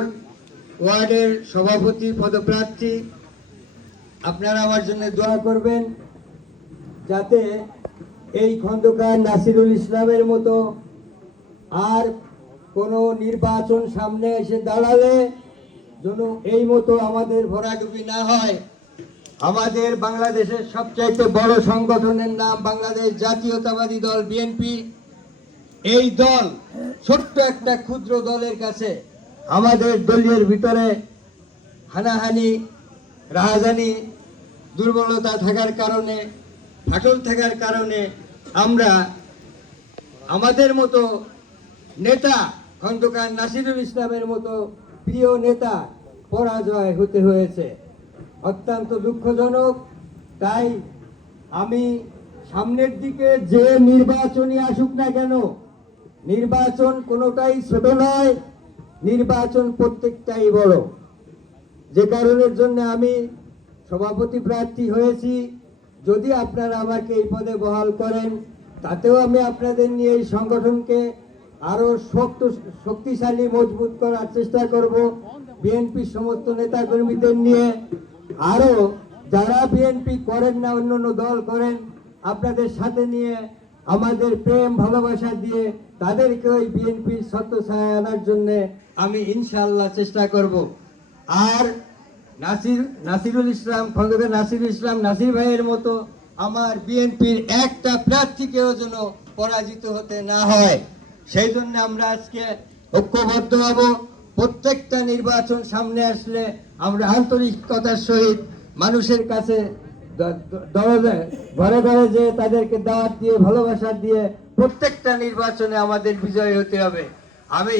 নম্বর ওয়ার্ডের সভাপতি পদপ্রার্থী। আপনারা আমার জন্য দোয়া করবেন যাতে এই খন্দকার নাসিরুল ইসলামের মতো আর কোনো নির্বাচন সামনে এসে দাঁড়ালে যেন এই মতো আমাদের ভরাডুবি না হয়। আমাদের বাংলাদেশের সবচাইতে বড় সংগঠনের নাম বাংলাদেশ জাতীয়তাবাদী দল বিএনপি। এই দল ছোট্ট একটা ক্ষুদ্র দলের কাছে আমাদের দলীয় ভিতরে হানাহানি, রাহাজানি, দুর্বলতা থাকার কারণে, ফাটল থাকার কারণে আমরা আমাদের মতো নেতা খন্দকার নাসিরুল ইসলামের মতো প্রিয় নেতা পরাজয় হতে হয়েছে। অত্যন্ত দুঃখজনক। তাই আমি সামনের দিকে যে নির্বাচনই আসুক না কেন, নির্বাচন কোনোটাই ছোট নয়, নির্বাচন প্রত্যেকটাই বড়। যে কারণের জন্য আমি সভাপতি প্রার্থী হয়েছি। যদি আপনারা আমাকে এই পদে বহাল করেন, তাতেও আমি আপনাদের নিয়ে এই সংগঠনকে আরো শক্তিশালী মজবুত করার চেষ্টা করব। বিএনপির সমস্ত নেতা কর্মীদের নিয়ে, আরো যারা বিএনপি করেন না, অন্য অন্য দল করেন, আপনাদের সাথে নিয়ে আমাদের প্রেম ভালোবাসা দিয়ে তাদেরকে ওই বিএনপির ছত্রছায়ায় আনার জন্য আমি ইনশাআল্লাহ চেষ্টা করব। আর নাসিরুল ইসলাম, খন্দকার নাসিরুল ইসলাম নাসির ভাইয়ের মতো আমার বিএনপির একটা প্রার্থীকেও যেন পরাজিত হতে না হয়, সেই জন্য আমরা আজকে ঐক্যবদ্ধ হব। প্রত্যেকটা নির্বাচন সামনে আসলে আমরা আন্তরিকতার সহিত মানুষের কাছে ঘরে ঘরে যে তাদেরকে দাওয়াত দিয়ে ভালোবাসা দিয়ে প্রত্যেকটা নির্বাচনে আমাদের বিজয় হতে হবে। আমি